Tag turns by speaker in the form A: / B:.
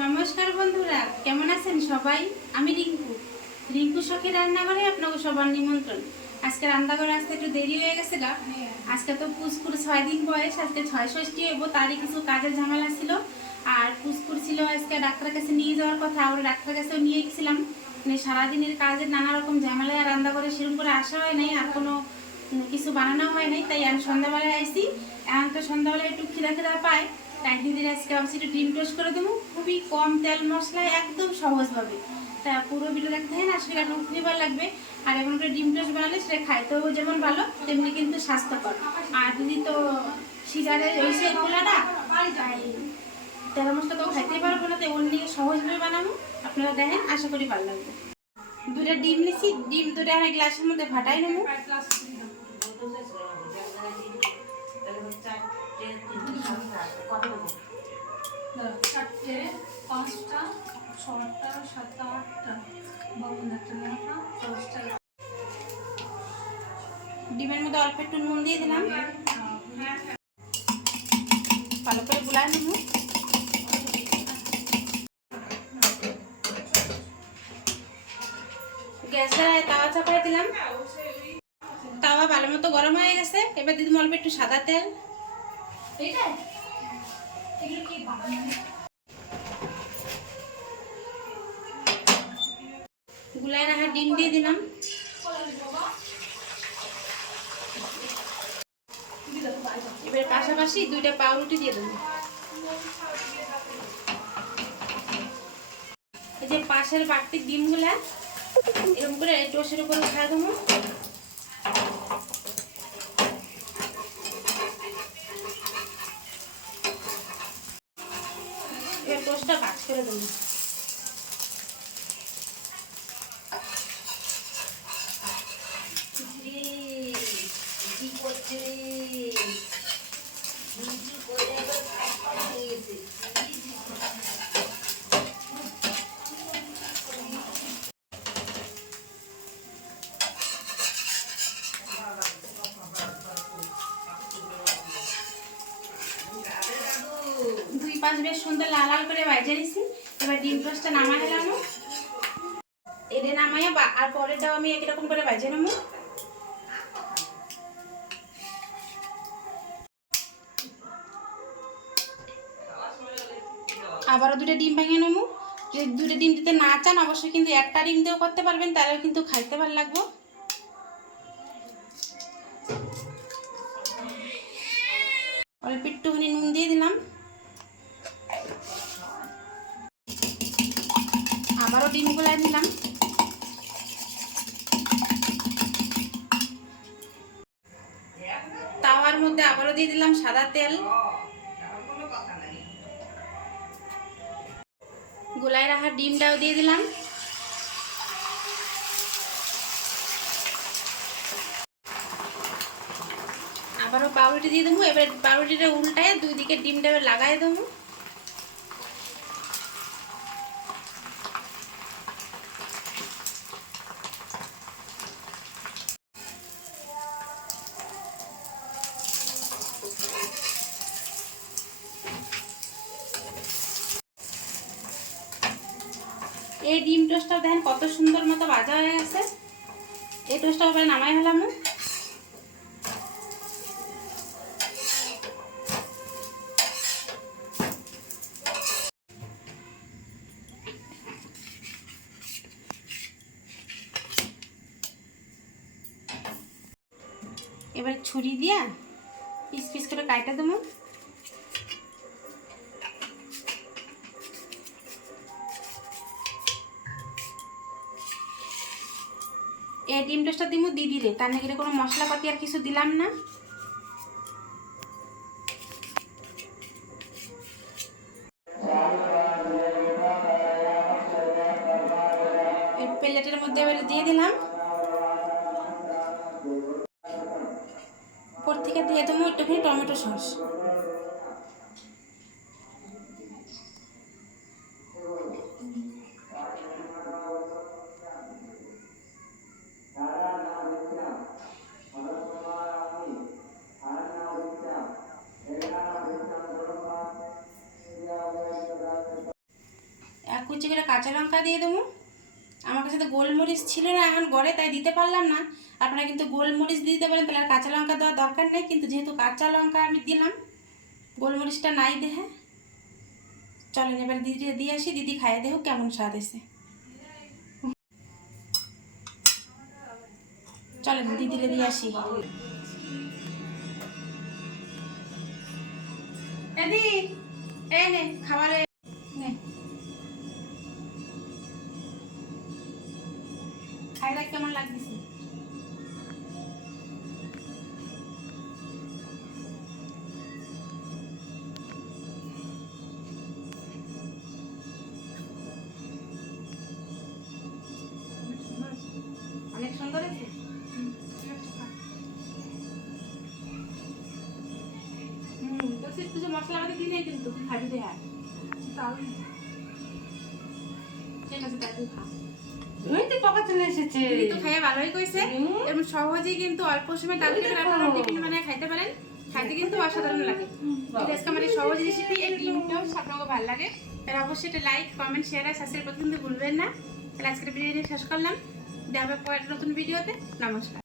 A: নমস্কার বন্ধুরা, কেমন আছেন সবাই? আমি রিঙ্কু। রিঙ্কু শখের রান্নাঘরে আপনাকে সবার নিমন্ত্রণ। আজকে রান্নাঘরে আসতে একটু দেরি হয়ে গেছে গা আজকে তো পুষ্কুর ছয় দিন বয়স, আজকে ছয় ষষ্ঠী হইব, তারই কিছু কাজের ঝামেলা ছিল। আর পুষ্কুর ছিল আজকে ডাক্তারের কাছে নিয়ে যাওয়ার কথা আমরা ডাক্তারের কাছেও নিয়ে গেছিলাম। মানে সারাদিনের কাজের নানা রকম ঝামেলা আর রান্নাঘরে সেরকম করে আসা হয় নাই, আর কোনো কিছু বানানো হয় নাই, তাই আমি সন্ধ্যাবেলায় আইসি এখন তো সন্ধ্যাবেলায় একটু খিদা খিদা পায়। তাই দিদির আজকে ভাবছি একটু ডিম টোস্ট করে দেবো। খুবই কম তেল মশলায় একদম সহজভাবে। তা পুরো ভিডিও দেখতে হয় না আসলে একদম খুবই ভালো লাগবে। আর এমন করে ডিম টোস্ট বানালে সেটা খাইতেও যেমন ভালো, তেমনি কিন্তু স্বাস্থ্যকর। আর দিদি তো সিজারে হয়েছে পোলাটা, তাই তেল মশলা তো খাইতেই পারব না, তাই ওর নিয়ে সহজভাবে বানাবো। আপনারা দেখেন, আশা করি ভালো লাগবে। দুটা ডিম নিছি, ডিম দুটা আমি গ্লাসের মধ্যে ফাটাই নেব।
B: চারটে পাঁচটা ছটা সাতটা আটটা বাবন একটা নটা দশটা
A: ডিমের মধ্যে অল্প একটু নুন দিয়ে দিলাম। ভালো করে গুলাই নেব। গ্যাসটা তাওয়া চাপাই দিলাম। তাওয়া ভালো মতো গরম হয়ে গেছে। এবার দিদি অল্প একটু সাদা তেল।
B: এইটা এগুলো কি
A: গুলাই রাখা ডিম দিয়ে দিলাম। এবার পাশাপাশি দুইটা পাউরুটি দিয়ে দেবো। এই যে পাশের বাড়তি ডিমগুলা, এরকম করে টোসের উপর উঠা দেবো। এবার টোস্টটা ভাজ করে দেবো কি করছে দুই পাঁচ বেশ সুন্দর লাল লাল করে ভাজে নিছি। এবার ডিম টোস্টটা নামাই নিলাম। এরে নামাইয়া আর পরেরটাও আমি একই রকম করে ভাজে নেব। আবারও দুটো ডিম ভেঙে নেব। যদি দুটো ডিম দিতে না চান, অবশ্যই কিন্তু একটা ডিম দিয়েও করতে পারবেন, তাহলেও কিন্তু খাইতে ভালো লাগবো। অল্প একটুখানি নুন দিয়ে দিলাম। আবারও ডিমগুলো দিলাম। তাওয়ার মধ্যে আবারও দিয়ে দিলাম সাদা তেল। গোলায় রাখা ডিমটাও দিয়ে দিলাম। আবারও পাউরুটি দিয়ে দেবো। এবার পাউরুটিটা উল্টায় দুই দিকে ডিমটা লাগাই দেবো। এই ডিম টোস্টটা দেখেন কত সুন্দর মতো ভাজা হয়ে গেছে। এই টোস্টটা এবার নামাই হলাম। এবার ছুরি দিয়া পিস পিস করে কাটা দেবো। এই ডিম টোস্টটা দিব দিদিরে তার নাকি কোনো মশলাপাতি আর কিছু দিলাম না। প্লেটের মধ্যে এবার দিয়ে দিলাম। উপর থেকে দিয়ে দেবো একটুখানি টমেটো সস। কুচি করে কাঁচা লঙ্কা দিয়ে দেবো। আমার কাছে তো গোলমরিচ ছিল না এখন গড়ে, তাই দিতে পারলাম না। আপনারা কিন্তু গোলমরিচ দিতে পারেন, তাহলে আর কাঁচা লঙ্কা দেওয়ার দরকার নেই। কিন্তু যেহেতু কাঁচা লঙ্কা আমি দিলাম, গোলমরিচটা নাই দেহে। চলেন, এবার দিদি, দিয়ে আসি, দিদি খাইয়ে দেহ কেমন স্বাদ এসে। চলেন, দিদিরে দিয়ে আসি। এদি এই নে, খাবারে খাইরা কেমন লাগতেছে? অনেক সুন্দর আছে হুম তো সে কিছু মশলা দিই নাই কিন্তু তুই খাবি দে আর। ঠিক আছে তাই তুই খা।
C: ওই তো পাকা চলে এসেছে।
A: দিদি তো খাইয়ে ভালোই কইছে। এরকম সহজেই কিন্তু অল্প সময় তাদেরকে আপনারা টিফিন বানায় খাইতে পারেন। খাইতে কিন্তু অসাধারণ লাগে। এটা আজকে আমার সহজ রেসিপি এই ডিমটাও আপনাকে ভালো লাগে। তাহলে অবশ্যই এটা লাইক কমেন্ট শেয়ার আর সাবস্ক্রাইব করতে কিন্তু ভুলবেন না। তাহলে আজকের ভিডিও শেষ করলাম। দেখা হবে পরের নতুন ভিডিওতে নমস্কার।